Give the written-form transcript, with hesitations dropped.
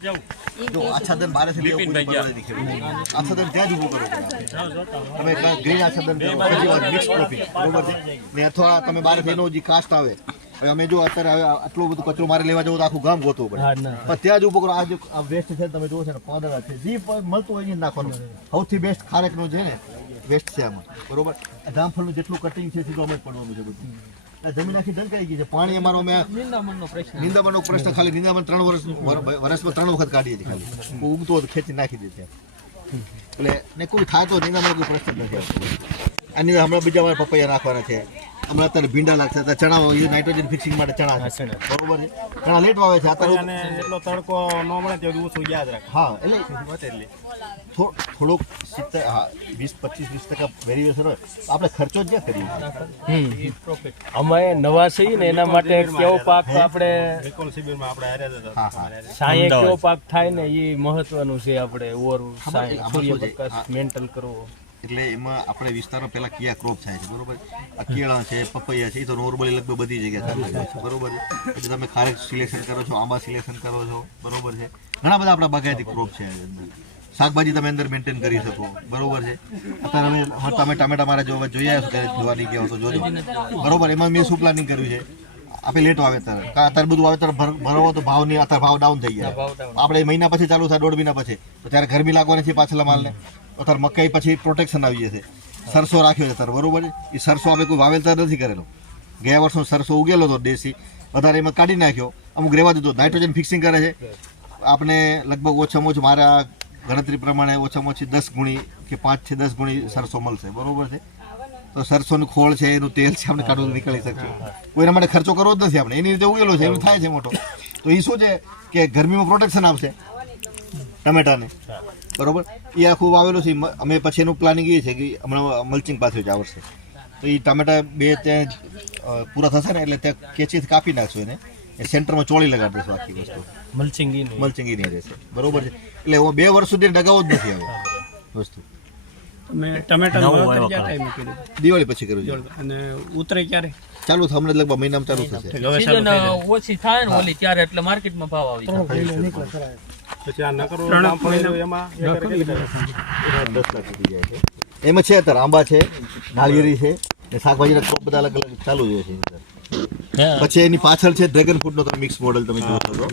જો આચ્છાદન બારેથી લેવું કોઈ પરવાડે નહીં ખેડૂત આચ્છાદન ત્યાં જ ઊભું કરો તમે ગ્રીન આચ્છાદન મિક્સ ક્રોપિંગ બરોબર છે ને અથવા તમે બારેથી એનો જે કાસ્ટ આવે હવે અમે જો અત્યારે આટલું બધું કચરો મારે લેવા જવું તો આખું ગામ ગોતવું પડે પણ ત્યાં જ ઊભું કરો. આ વેસ્ટ છે તમે જુઓ છો ને પાંદડા છે જે મળતું હોય એ નાખવાનું. સૌથી બેસ્ટ ખારેકનું છે ને વેસ્ટ છે આમાં બરોબર. જામફળનું જેટલું કટિંગ છે સીધું અમે જ પડવાનું છે બધું. જમીન આખી ઢંકાઈ ગઈ છે. પાણી અમારો અમે નિંદામણનો પ્રશ્ન ખાલી નિંદામણ 3 વર્ષમાં 3 વખત કાઢીએ છીએ. ખાલી ઉગતો ખેંચી નાખી દે છે એટલે ને કોઈ થાય તો નિંદામણ કોઈ પ્રશ્ન નથી. આની હમણાં બીજા અમારે પપૈયા નાખવાના છે. હમણાં અત્યારે ભીંડા લાગશે ચણા નાઇટ્રોજન ફિક્સિંગ માટે ચણા છે બરોબર છે. ચણા લેટ વાવે છે અત્યારે એટલો તડકો ન મળે તેવું ઓછું યાદ રાખ. હા એટલે થોડોક 20-25% વેરિએશન હોય આપણે ખર્ચો જ કરીએ. અમે નવા છીએ ને એના માટે કેવો પાક આપણે સાંયે કેવો પાક થાય ને એ મહત્વનું છે. આપણે ઓર સૂર્યપ્રકાશ મેન્ટેન કરવો એટલે એમાં આપણે વિસ્તારમાં પેલા કયા ક્રોપ થાય છે બરોબર. આ કેળા છે પપૈયા છે એ તો નોર્મલી લગભગ બધી જગ્યાએ થાય છે બરોબર છે. એટલે તમે ખારેક સિલેક્શન કરો છો, આંબા સિલેક્શન કરો છો બરોબર છે. ઘણા બધા આપણા બાગાયતી ક્રોપ છે. શાકભાજી તમે અંદર મેન્ટેન કરી શકો બરોબર છે. અત્યારે અમે ટામેટા મારા જોઈએ જોવા નહીં ગયા તો જોજો બરોબર. એમાં મેં શું પ્લાનિંગ કર્યું છે આપણે લેટ વાવેતર અત્યારે બધું વાવેતર ભરવો તો ભાવ નહીં અત્યારે ભાવ ડાઉન થઈ ગયા. આપણે મહિના પછી ચાલુ થાય 1.5 મહિના પછી તો ત્યારે ગરમી લાગવાની છે પાછલા માલને. અત્યારે મકાઈ પછી પ્રોટેક્શન આવી જશે. સરસો રાખ્યો છે અત્યારે બરોબર. એ સરસો આપણે કોઈ વાવેતર નથી કરેલો. ગયા વર્ષનો સરસો ઉગેલો હતો દેશી વધારે એમાં કાઢી નાખ્યો અમુક રહેવા દીધો. નાઇટ્રોજન ફિક્સિંગ કરે છે. આપણે લગભગ ઓછામાં ઓછું મારા ગણતરી પ્રમાણે ઓછામાં ઓછી 10 ગુણી કે 5 થી 10 ગુણી સરસો મળશે બરોબર છે. તો સરસોનું ખોળ છે એનું તેલ છે આપણે કાઢવું નીકળી શકીએ. કોઈના માટે ખર્ચો કરવો જ નથી આપણે. એની રીતે ઉગેલો છે એવું થાય છે મોટો. તો એ શું છે કે ગરમીમાં પ્રોટેક્શન આપશે ટમેટાને બરોબર. એ આખું વાવેલું છે. અમે પછી એનું પ્લાનિંગ એ છે કે હમણાં મલ્ચિંગ પાછું જ આવશે તો એ ટામેટા 2 ત્યાં પૂરા થશે ને એટલે ત્યાં કેચીથી કાપી નાખશું એને સેન્ટરમાં ચોળી લગાડી દઈશું. આખી વસ્તુ મલ્ચિંગ નહીં રહેશે બરોબર છે. એટલે 2 વર્ષ સુધી ડગાવો જ નથી આવે વસ્તુ. દિવાળી પછી કર્યું છે અને ઉતરે ક્યારે ચાલુ થાય હમણાં લગભગ મહિનામાં ચાલુ થશે. ઓછી થાય ને ઓલી ત્યારે એટલે માર્કેટમાં ભાવ આવી જાય. પછી આ નકરો એમાં 10 લાખ થઈ જાય છે. એમાં છે અત્યારે આંબા છે, નાળિયેરી છે ને શાકભાજીના ક્રોપ બધા અલગ અલગ ચાલુ જ છે. પછી એની પાછળ છે ડ્રેગન ફ્રૂટનો મિક્સ મોડલ તમે જોવો છો